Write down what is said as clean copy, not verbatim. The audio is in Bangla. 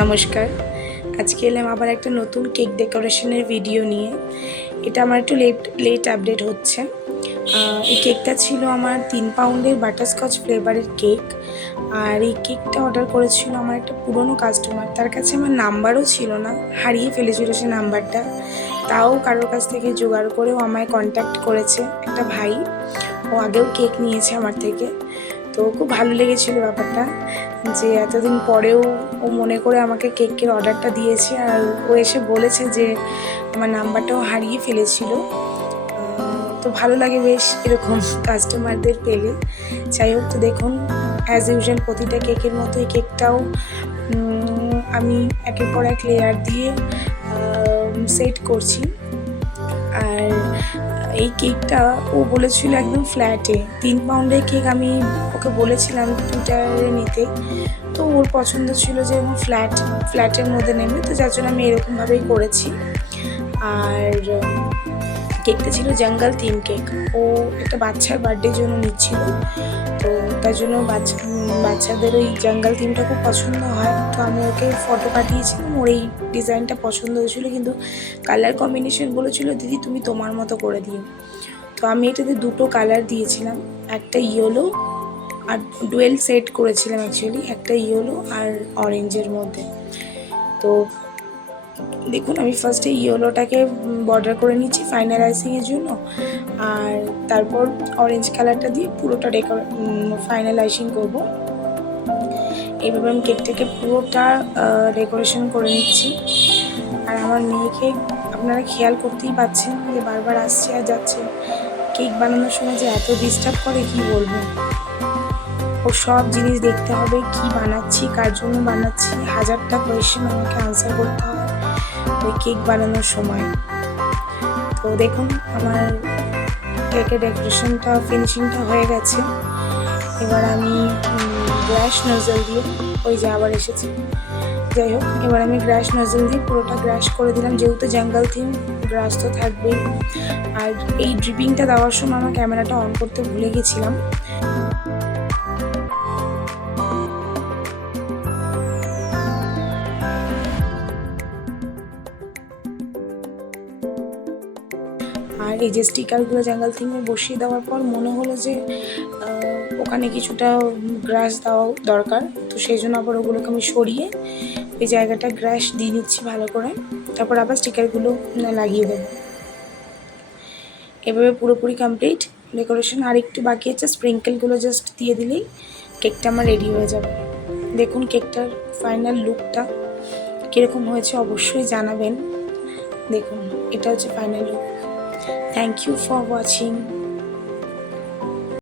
নমস্কার। আজকে এলাম আবার একটা নতুন কেক ডেকোরেশনের ভিডিও নিয়ে। এটা আমার একটু লেট আপডেট হচ্ছে। এই কেকটা ছিল আমার 3 পাউন্ডের বাটারস্কচ ফ্লেভারের কেক। আর এই কেকটা অর্ডার করেছিল আমার একটা পুরনো কাস্টমার। তার কাছে আমার নাম্বারও ছিল না, হারিয়ে ফেলেছিল সে নাম্বারটা। তাও কারোর কাছ থেকে জোগাড় করেও আমায় কন্ট্যাক্ট করেছে একটা ভাই। ও আগেও কেক নিয়েছে আমার থেকে। তো খুব ভালো লেগেছিল ব্যাপারটা, যে এতদিন পরেও ও মনে করে আমাকে কেকের অর্ডারটা দিয়েছে। আর ও এসে বলেছে যে আমার নাম্বারটাও হারিয়ে ফেলেছিল। তো ভালো লাগে বেশ এরকম কাস্টমারদের পেলে। যাই হোক, তো দেখুন, অ্যাজ ইউজুয়াল প্রতিটা কেকের মতো এই কেকটাও আমি একের পর এক লেয়ার দিয়ে সেট করছি। আর এই কেকটা ও বলেছিল একদম ফ্ল্যাটে 3 পাউন্ডের কেক। আমি ওকে বলেছিলাম টুইটারে নিতে, তো ওর পছন্দ ছিল যে এরকম ফ্ল্যাটের মধ্যে নেবে, তো যার জন্য আমি এরকমভাবেই করেছি। আর কেকটা ছিল জঙ্গল থিম কেক। ও একটা বাচ্চার বার্থডের জন্য নিচ্ছিল, তো তার জন্য বাচ্চাদের ওই জঙ্গল থিমটা খুব পছন্দ হয়। তো আমি ওকে ফটো পাঠিয়েছিলাম, ওর এই ডিজাইনটা পছন্দ হয়েছিলো, কিন্তু কালার কম্বিনেশন বলেছিল দিদি তুমি তোমার মতো করে দিও। তো আমি এটাতে দুটো কালার দিয়েছিলাম, একটা ইয়েলো আর ডুয়েল সেট করেছিলাম অ্যাকচুয়ালি, একটা ইয়েলো আর অরেঞ্জের মধ্যে। তো দেখুন, আমি ফার্স্টে ইয়েলোটাকে বর্ডার করে নিচ্ছি ফাইনালাইজিংয়ের জন্য, আর তারপর অরেঞ্জ কালারটা দিয়ে পুরোটা ফাইনালাইজিং করব। এইভাবে আমি কেকটাকে পুরোটা ডেকোরেশন করে নিচ্ছি। আর আমার মেয়েকে আপনারা খেয়াল করতেই পাচ্ছেন যে বারবার আসছে আর যাচ্ছে। কেক বানানোর সময় যে এত ডিস্টার্ব করে কি বলবো। ও সব জিনিস দেখতে হবে, কি বানাচ্ছি, কার জন্য বানাচ্ছি, হাজারটা কোয়েশ্চেন আমাকে আনসার করতে হয় ওই কেক বানানোর সময়। তো দেখুন, আমার কেকের ডেকোরেশনটা ফিনিশিংটা হয়ে গেছে। এবার আমি গ্রাস নজল দিয়ে, ওই যে আবার এসেছে, যাই হোক, এবার আমি গ্রাস নজল দিয়ে পুরোটা গ্রাস করে দিলাম, যেহেতু জঙ্গল থিম গ্রাস তো থাকবেই। আর এই ড্রিপিংটা দেওয়ার সময় আমার ক্যামেরাটা অন করতে ভুলে গেছিলাম। আর এই যে স্টিকারগুলো জঙ্গল থিমে বসিয়ে দেওয়ার পর মনে হলো যে ওখানে কিছুটা গ্রাস দেওয়া দরকার, তো সেই জন্য আবার ওগুলোকে আমি সরিয়ে ওই জায়গাটা গ্রাস দিয়ে নিচ্ছি ভালো করে, তারপর আবার স্টিকারগুলো লাগিয়ে দেবো। এভাবে পুরোপুরি কমপ্লিট ডেকোরেশন। আর একটু বাকি আছে, স্প্রিঙ্কেলগুলো জাস্ট দিয়ে দিলেই কেকটা আমার রেডি হয়ে যাবে। দেখুন কেকটার ফাইনাল লুকটা কীরকম হয়েছে অবশ্যই জানাবেন। দেখুন, এটা হচ্ছে final look. Thank you for watching.